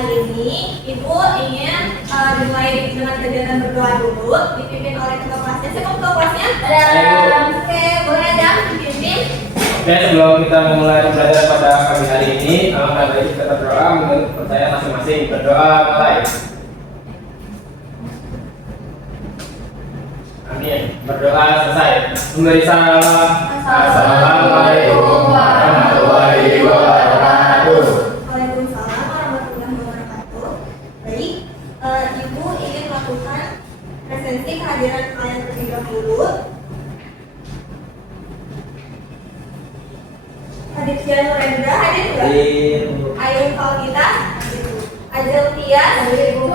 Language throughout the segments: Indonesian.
hari ini Ibu ingin dimulai dengan kegiatan berdoa dulu, dipimpin oleh ketua kelasnya. Siapa ketua kelasnya? Oke, boleh Adam dipimpin. Oke, sebelum kita memulai pembelajaran pada pagi hari ini, alangkah baik kita berdoa menurut percayaan masing-masing. Berdoa mulai. Amin. Berdoa selesai. Memberi salam. Assalamualaikum warahmatullahi wabarakatuh. Waalaikumsalam warahmatullahi wabarakatuh. Baik, Ibu ingin melakukan presensi kehadiran klien terlebih dahulu. Aditya Nurendra hadir nggak? Ayun Falkita, Azeltia, hadir Ibu.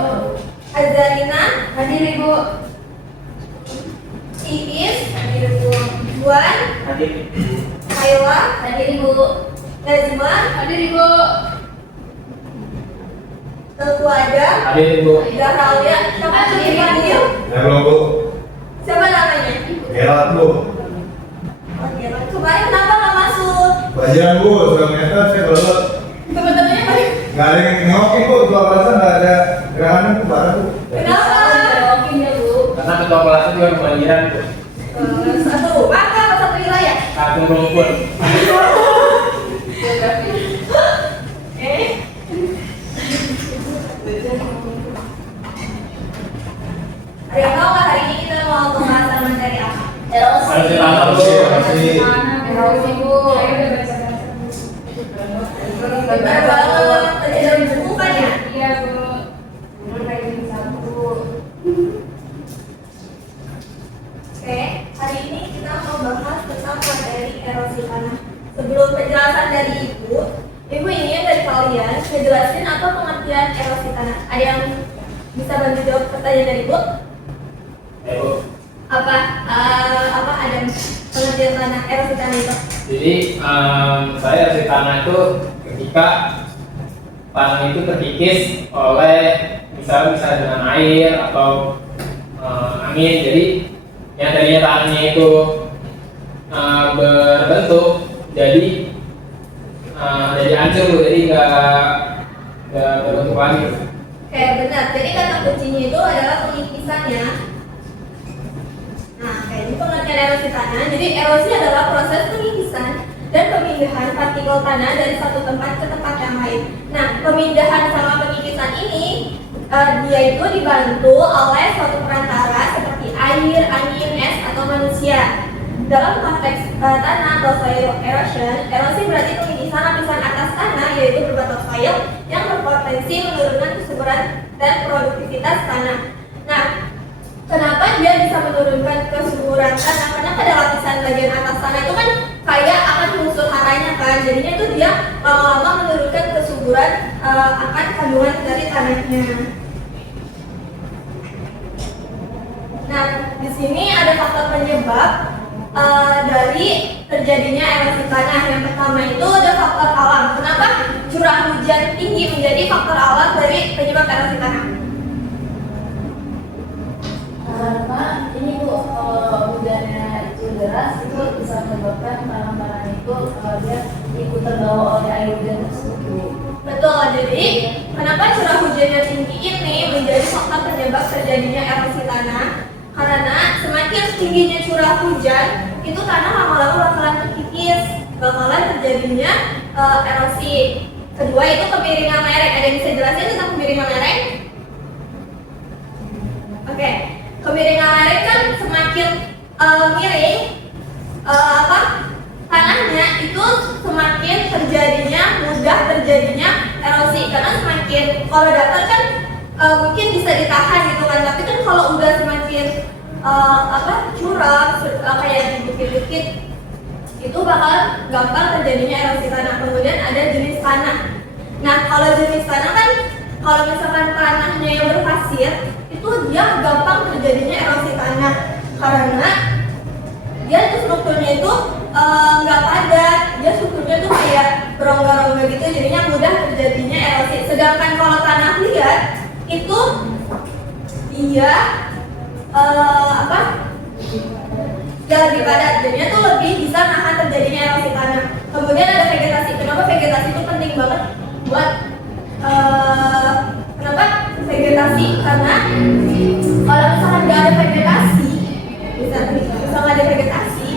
Azalina, hadir Ibu. Iis, hadir Ibu. Juan, Hadir. Kayla, hadir Ibu. Nazma, hadir Ibu. Teguh Adam, Hadir Ibu. Zahralia, siapa tuh dipanggil? Halo Bu, Siapa namanya? Gerald Bu. Oh, Gerald. Kemarin kenapa nggak masuk? Bajian Bu, sudah meter saya belum. Teman-temannya balik. Nggak ada yang nengokin Bu, dua kelasnya nggak ada gerakan Bu, bareng Bu. Kenapa? Karena ketua kelasnya juga kebanjiran Bu. Satu rumah kah atau satu wilayah? Satu rumpun. Ada yang tahu nggak hari ini kita mau pembahasan materi apa? Masih lama Bu. Erosi Bu. Benar banget. Tadi ada buku kan ya? Iya Bu. Oke, hari ini kita mau bahas tentang materi erosi tanah. Sebelum penjelasan dari Ibu ingin dari kalian ngejelasin apa pengertian erosi tanah. Ada yang bisa bantu jawab pertanyaan dari Ibu? Bu. Apa ada pengertian tanah erosi tanah itu? Jadi saya erosi tanah itu ketika tanah itu terkikis oleh misalnya dengan air atau angin. Jadi yang tadinya tanahnya itu berbentuk jadi hancur, jadi nggak berbentuk lagi. Oke, benar. Jadi kata kuncinya itu adalah pengikisannya. Nah, kayak ini pengertian erosi tanah. Jadi erosi adalah proses pengikisan dan pemindahan partikel tanah dari satu tempat ke tempat yang lain. Nah, pemindahan sama pengikisan ini dia itu dibantu oleh suatu perantara seperti air, angin, es, atau manusia. Dalam konteks tanah atau soil erosion, erosi berarti pengikisan lapisan atas tanah yaitu berbatas soil yang berpotensi menurunkan kesuburan dan produktivitas tanah. Nah, kenapa dia bisa menurunkan kesuburan tanah? Karena pada lapisan bagian atas tanah itu kan kayak akan unsur haranya kan, jadinya itu dia lama-lama menurunkan kesuburan akan kandungan dari tanahnya. Nah, di sini ada faktor penyebab dari terjadinya erosi tanah. Yang pertama itu ada faktor alam. Kenapa curah hujan tinggi menjadi faktor alam dari penyebab erosi tanah? Karena ini Bu, kalau hujannya itu deras itu bisa menyebabkan tanah-tanah itu dia ikut terbawa oleh air hujan tersebut Bu. Betul, jadi kenapa curah hujannya tinggi ini menjadi faktor penyebab terjadinya erosi tanah? Karena semakin tingginya curah hujan, itu tanah lama-lama bakalan terkikis, bakalan terjadinya erosi. Kedua itu kemiringan lereng. Ada yang bisa jelasin tentang kemiringan lereng? Oke, kemiringan lereng kan semakin miring, tanahnya itu semakin mudah terjadinya erosi. Karena semakin kalau datar kan mungkin bisa ditahan gitu kan, tapi kan kalau udah semakin curam kayak di bukit-bukit itu bakal gampang terjadinya erosi tanah. Kemudian ada jenis tanah. Nah, kalau jenis tanah kan kalau misalkan tanahnya yang berpasir itu dia gampang terjadinya erosi tanah karena dia itu strukturnya itu nggak padat, dia strukturnya tuh kayak berongga-rongga gitu, jadinya mudah terjadinya erosi. Sedangkan kalau tanah liat itu dia dia lebih padat, jadinya tuh lebih bisa nahan terjadinya erosi tanah. Kemudian ada vegetasi. Kenapa vegetasi itu penting banget buat vegetasi, karena kalau misalkan nggak ada vegetasi, misal nggak ada vegetasi,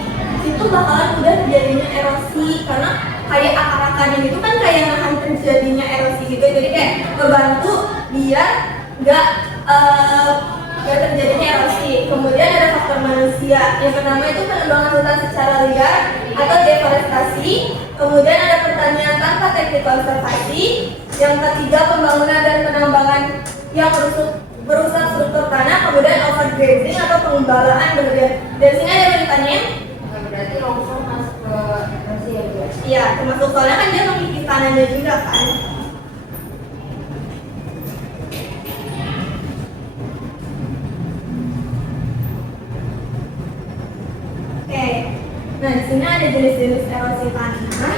itu bakalan udah terjadinya erosi, karena kayak akar-akarnya gitu kan kayak nahan terjadinya erosi gitu, jadi kayak ngebantu biar nggak terjadinya erosi. Kemudian ada faktor manusia. Yang pertama itu penebangan hutan secara liar atau deforestasi. Kemudian ada pertanian tanpa teknik konservasi. Yang ketiga pembangunan dan penambangan yang merusak struktur tanah. Kemudian overgrazing atau penggembalaan berlebihan. Dari sini ada pertanyaan. Berarti longsor masuk ke erosi ya, Bu? Iya, termasuk soalnya kan dia mengikis tanahnya juga kan. Oke, nah di sini ada jenis-jenis erosi tanah.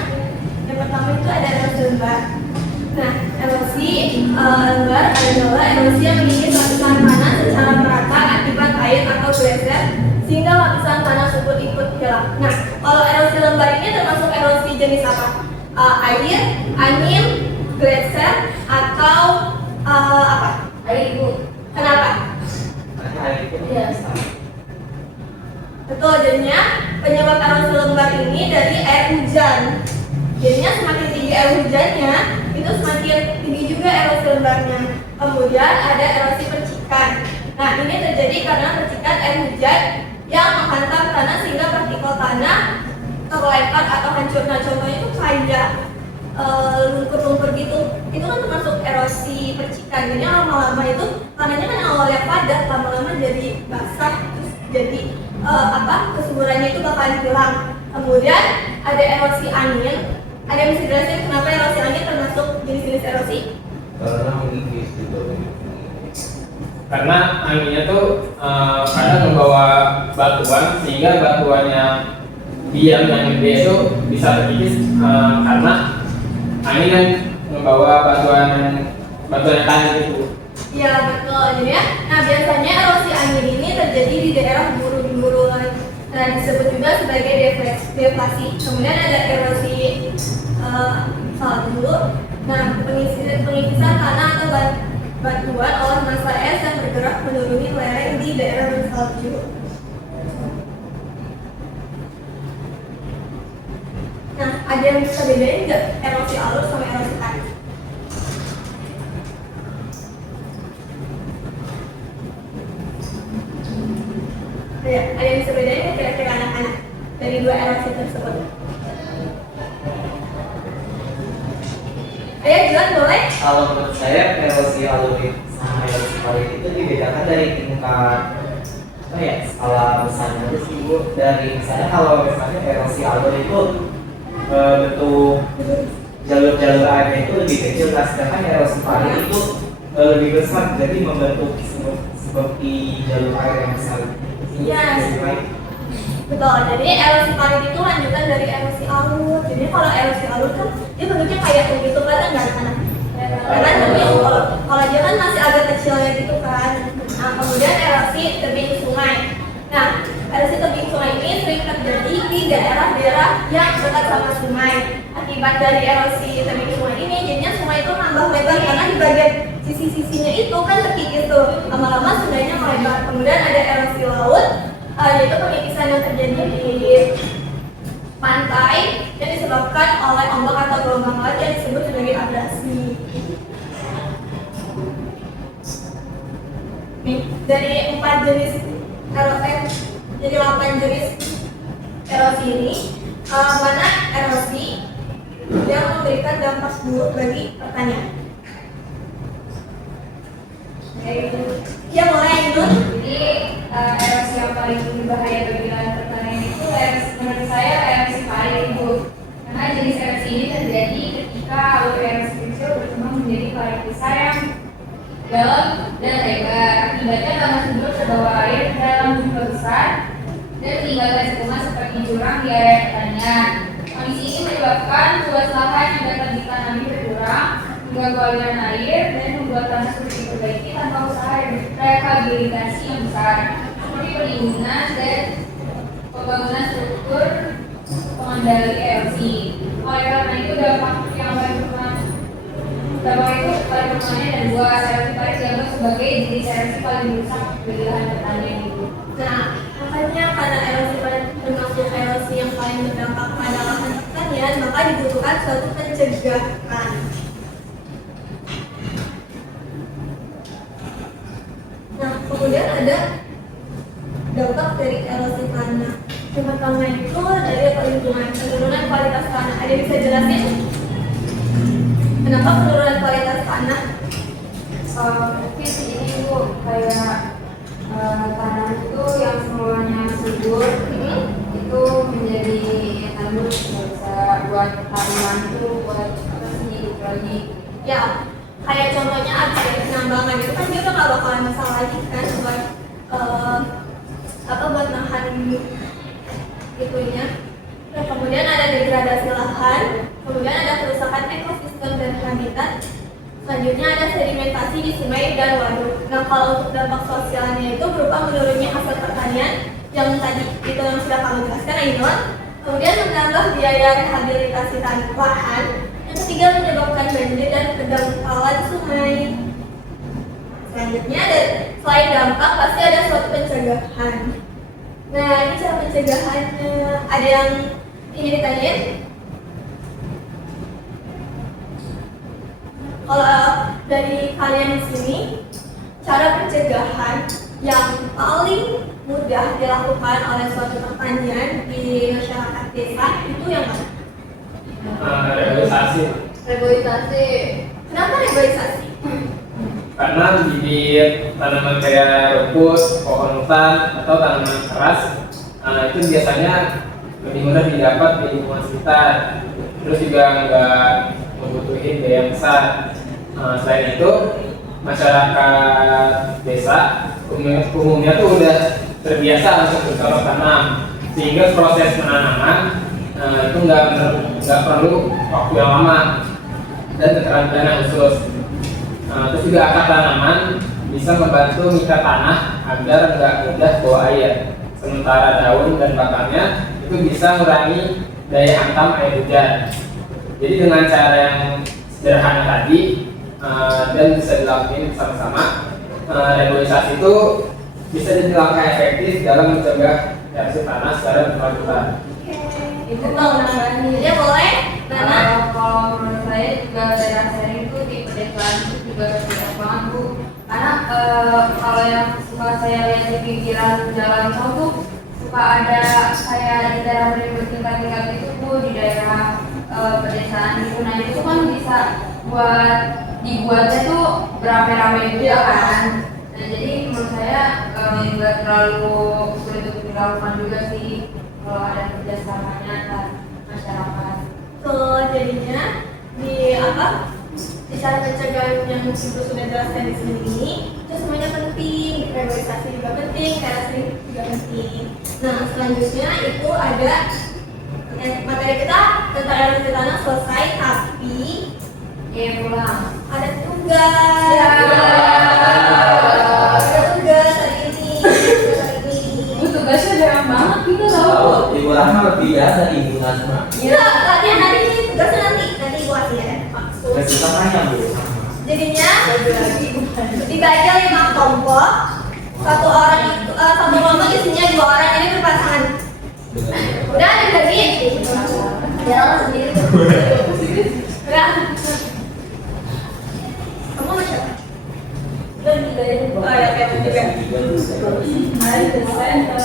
Yang pertama itu ada erosi lembar. Nah, erosi lembar adalah erosi yang mengikis lapisan tanah secara merata akibat air atau gletser sehingga lapisan tanah subur ikut hilang. Nah, kalau erosi lembar ini termasuk erosi jenis apa? Air, angin, gletser, atau apa? Air, Bu. Kenapa? Iya. Betul, jadinya penyebab erosi lembar ini dari air hujan. Jadinya semakin tinggi air hujannya, itu semakin tinggi juga erosi lembarnya. Kemudian ada erosi percikan. Nah, ini terjadi karena percikan air hujan yang menghantam tanah sehingga partikel tanah terlempar atau hancur. Nah, contohnya itu kayak lumpur-lumpur gitu. Itu kan termasuk erosi percikan. Jadi lama-lama itu tanahnya kan awalnya padat, lama-lama jadi basah, terus jadi kesuburannya itu bakalan hilang. Kemudian ada erosi angin. Ada yang bisa jelasin kenapa erosi angin termasuk jenis-jenis erosi? Karena mengikis gitu. Karena anginnya tuh kadang membawa batuan sehingga batuannya diam yang gede itu bisa terkikis karena angin yang membawa batuan tanah itu. Iya betul. Jadi ya, nah biasanya erosi angin ini terjadi di daerah gunung-gunungan. Nah disebut juga sebagai deflasi. Kemudian ada erosi salju. Nah pengikisan tanah atau batuan oleh massa es yang bergerak menuruni lereng di daerah bersalju. Nah ada yang bisa bedain nggak erosi alur sama erosi tanah? Ada yang bisa bedain nggak kira-kira anak-anak dari dua erosi tersebut? Ayo Juan boleh? Kalau menurut saya erosi alur sama erosi parit itu dibedakan dari tingkat skala besarnya itu sih, Bu. Dari misalnya kalau misalnya erosi alur itu bentuk jalur-jalur airnya itu lebih kecil, sedangkan erosi parit itu lebih besar, jadi membentuk seperti jalur air yang besar. Iya. Betul, jadi erosi parit itu lanjutan dari erosi alur. Jadi kalau erosi alur kan dia bentuknya kayak begitu kan nggak ada karena kalau dia kan masih agak kecilnya gitu kan. Nah kemudian erosi tebing sungai. Nah erosi tebing sungai ini sering terjadi di daerah-daerah yang dekat sama sungai. Akibat dari erosi tebing sungai ini jadinya sungai itu nambah lebar karena di bagian sisi-sisinya itu kan terkikis tuh, lama-lama sungainya melebar. Kemudian ada erosi laut, yaitu pengikisan yang terjadi di pantai yang disebabkan oleh ombak atau gelombang laut yang disebut sebagai abrasi. Nih, dari 4 jenis erosi, jadi 8 jenis erosi ini, mana erosi yang memberikan dampak buruk bagi pertanian? Ya mulai itu. Jadi erosi yang paling berbahaya bagi lahan pertanian itu menurut saya erosi parit, Bu. Karena jenis erosi ini terjadi ketika alur erosi kecil berkembang menjadi parit besar yang dalam dan lebar. Akibatnya tanah subur terbawa air dalam jumlah besar dan meninggalkan cekungan seperti jurang di area pertanian. Kondisi ini menyebabkan luas lahan yang dapat ditanami berkurang, mengganggu aliran air dan membuat tanah sulit diperbaiki tanpa usaha rehabilitasi yang besar, seperti perlindungan dan pembangunan struktur pengendali erosi. Oleh karena itu dampak yang paling pertama itu paling pertamanya ada 2, erosi parit dianggap sebagai jenis erosi paling merusak bagi lahan pertanian itu. Nah, makanya karena erosi termasuk erosi yang paling berdampak pada lahan pertanian, maka dibutuhkan suatu pencegahan. Nah, kemudian ada dampak dari erosi tanah. Yang pertama itu dari lingkungan, penurunan kualitas tanah. Ada yang bisa jelasin kenapa penurunan kualitas tanah? Mungkin ini Bu, kayak tanah itu yang semulanya subur itu menjadi tandus, nggak bisa buat tanaman itu buat apa sih hidup lagi. Ya, kayak contohnya abis dari penambangan itu kan dia udah gak bakalan bisa lagi kan buat buat nahan itunya. Nah, kemudian ada degradasi lahan, kemudian ada kerusakan ekosistem dan habitat. Selanjutnya ada sedimentasi di sungai dan waduk. Nah, kalau untuk dampak sosialnya itu berupa menurunnya hasil pertanian yang tadi itu yang sudah kamu jelaskan, Ainun. Kemudian menambah biaya rehabilitasi lahan. Yang ketiga menyebabkan banjir dan kedangkalan sungai. Selanjutnya selain dampak pasti ada suatu pencegahan. Nah, ini cara pencegahannya. Ada yang ingin ditanyain? Kalau dari kalian di sini, cara pencegahan yang paling mudah dilakukan oleh suatu pertanian di masyarakat desa itu yang mana? Reboisasi. Reboisasi. Kenapa reboisasi? Karena bibit tanaman kayak rumput, pohon hutan, atau tanaman keras itu biasanya lebih mudah didapat di lingkungan sekitar. Terus juga nggak membutuhkan biaya besar. Selain itu, masyarakat desa umumnya tuh udah terbiasa untuk bercocok tanam, sehingga proses penanaman itu nggak perlu waktu yang lama dan keterampilan yang khusus. Terus juga akar tanaman bisa membantu mengikat tanah agar nggak mudah bawa air. Sementara daun dan batangnya itu bisa mengurangi daya hantam air hujan. Jadi dengan cara yang sederhana tadi dan bisa dilakukan bersama-sama, reboisasi itu bisa jadi langkah efektif dalam mencegah erosi tanah secara berkelanjutan. Itu namanya. Ya boleh. Nana. Kalau menurut saya juga daerah saya itu di pedesaan itu juga banyak banget Bu. Karena kalau yang suka saya lihat di pinggiran jalan tol tuh suka ada kayak di daerah bertingkat-tingkat itu Bu, di daerah pedesaan gitu. Nah itu kan bisa dibuatnya tuh beramai-ramai juga kan. Nah jadi menurut saya nggak terlalu sulit untuk dilakukan juga sih kalau ada kerjasamanya antar masyarakat. Jadinya di cara pencegahan yang Ibu sudah jelaskan di sini itu semuanya penting, reboisasi juga penting, terasi juga penting. Nah selanjutnya itu ada materi kita tentang erosi tanah selesai, tapi Pulang. ada tugas. Ya. Ada tugas hari ini. Tugasnya jarang banget kita tahu. Ibu Rahma lebih ya dari Ibu Nazma. Iya, latihan hari ini tugasnya nanti buat ya. Gak susah nanya Bu. Jadinya dibagi 5 kelompok. Satu kelompok isinya 2 orang, ini berpasangan. Udah dibagi. Jalan sendiri. Udah. Kamu mau siapa? Udah digayain. Oh ya, kayak juga. Ada the center.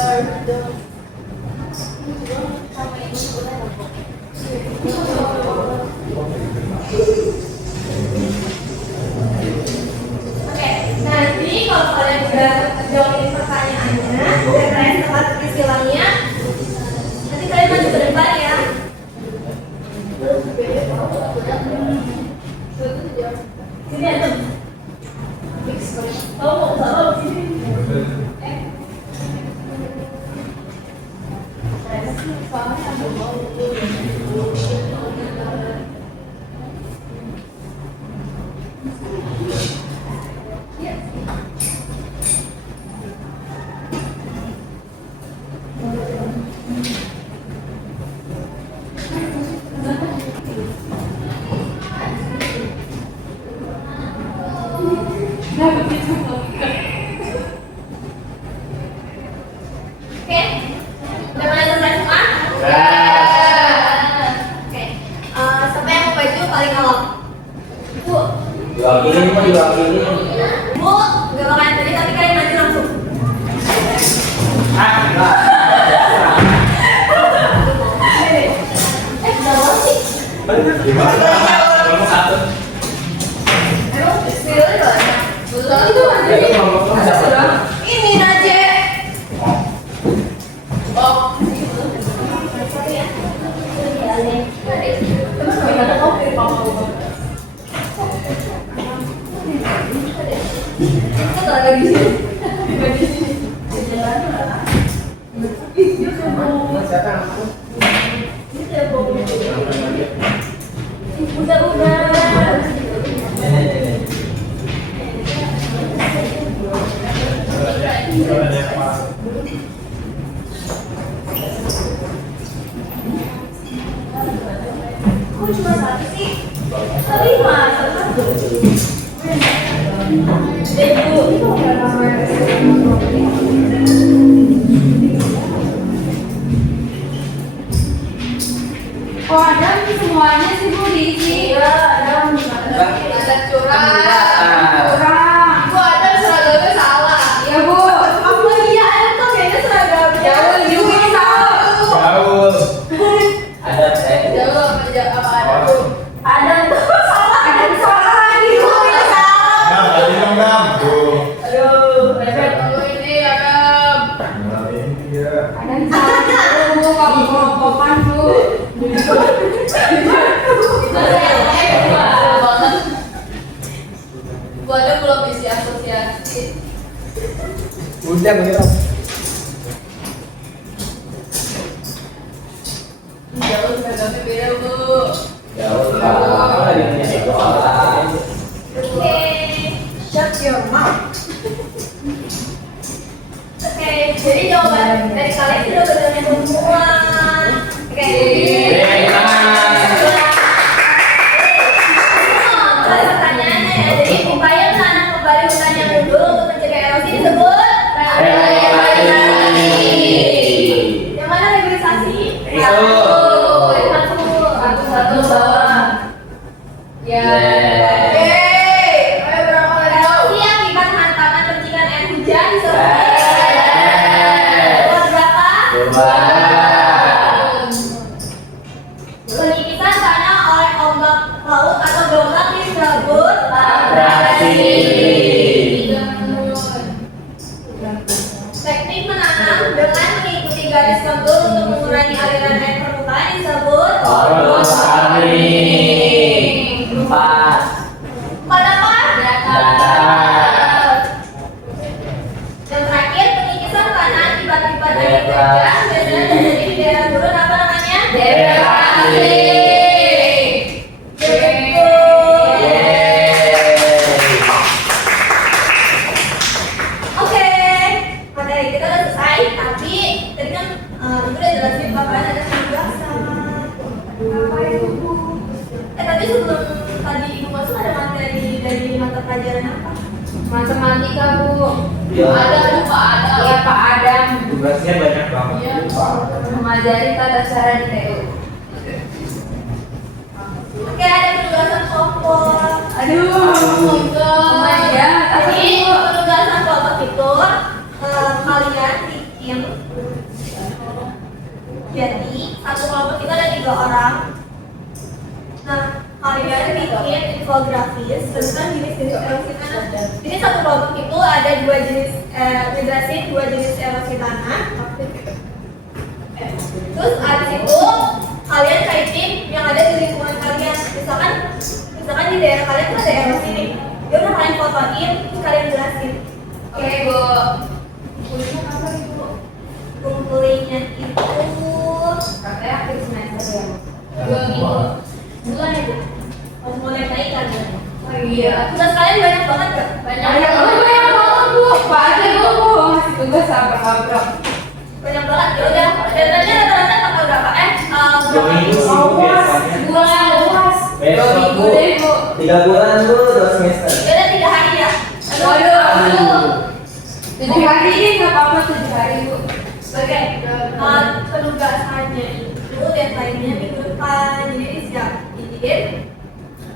Oke, nanti kalau kalian udah jawabin pertanyaannya dan kalian dapat istilahnya, nanti kalian maju ke depan ya. Sini aja. Tahu sini. Oke, udah mulai selesai semua? Oke, siapa yang mau baju paling awal? Bu, Diwakili mau diwakili. Bu, nggak bakalan tadi tapi kalian maju langsung. Udah sih. Nomor 1. Emang kecil banget. Betul itu aja. Ini aja. Oh. Kok cuma satu sih? Tapi satu. Oh ada semuanya sih Bu diisi. Ada curang. Bu ada seragamnya salah. Ya Bu. Apa iya? Tuh kayaknya seragamnya. Jauh juga salah. Jauh. Ada saya. Jauh apa ada Bu? Ada tuh salah. Ada salah lagi. Bu, ini salah. Nah, tadi dong Dam. Tuh. Aduh, repot. Oh ini ada. Nah, ini dia. Ada yang salah Bu. Kamu kelompokan Bu. Buatnya belum isi asosiasi. Udah begitu. Jauh seragamnya beda Bu. Jauh Pak. Ini soal. Oke, shut your mouth. Oke, jadi jawaban dari kalian sudah benar semua. Oke. Pertanyaannya, jadi upaya menanam kembali hutan yang gundul untuk mencegah erosi disebut yang mana rehabilitasi? Itu. Satu bawah. Ya. Ayo berapa lagi? Erosi akibat hantaman percikan air hujan disebut berapa? Penyikisan tanah oleh ombak laut atau gelombang disebut abrasi. Teknik menanam dengan mengikuti garis kontur untuk mengurangi aliran air permukaan disebut Empat. pada apa? Datar. Yang terakhir penyikisan tanah akibat angin kencang biasanya terjadi di daerah gurun apa namanya? Degradasi. Oke, materi kita udah selesai, tapi tadi kan ibu udah jelasin bakalan ada penugasan. Apa itu Bu? Tapi sebelum tadi ibu masuk ada materi dari mata pelajaran apa? Matematika Bu. Ya. Ada lupa ada. Ya Pak Adam. Tugasnya banyak banget. Iya. Mengajari tata cara di TU. Oke, ada penugasan kelompok. Aduh, Oh my God. Jadi penugasan kelompok itu kalian bikin. Jadi satu kelompok itu ada 3 orang. Nah, kalian bikin infografis tentang jenis-jenis erosi tanah. Jadi satu kelompok itu ada 2 jenis ngejelasin 2 jenis erosi tanah. Terus abis itu kalian kaitin yang ada di lingkungan kalian. Misalkan di daerah kalian tuh ada erosi nih. Ya udah kalian fotoin, terus kalian jelasin. Oke Bu. Kuliah apa itu? Kumpulinya itu Katanya akhir semester ya. 2 minggu. Bulan itu. Pas mulai naik kan. Oh iya. Tugas kalian banyak banget gak? Banyak banget Bu. Pak ada Bu. Masih tugas apa? Banyak banget. Ya udah. Deadline-nya rata-rata tanggal berapa? Dua minggu sih Bu, biasanya. Bulan luas. Besok, Bu. 3 bulan Bu, 2 semester. Ya udah 3 hari ya. Waduh, 7 hari ini nggak apa-apa 7 hari Bu. Oke, penugasannya itu deadline-nya minggu depan, jadi disiapin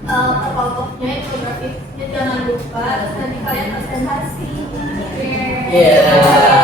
kelompoknya, infografisnya jangan lupa, terus nanti kalian presentasi. Iya.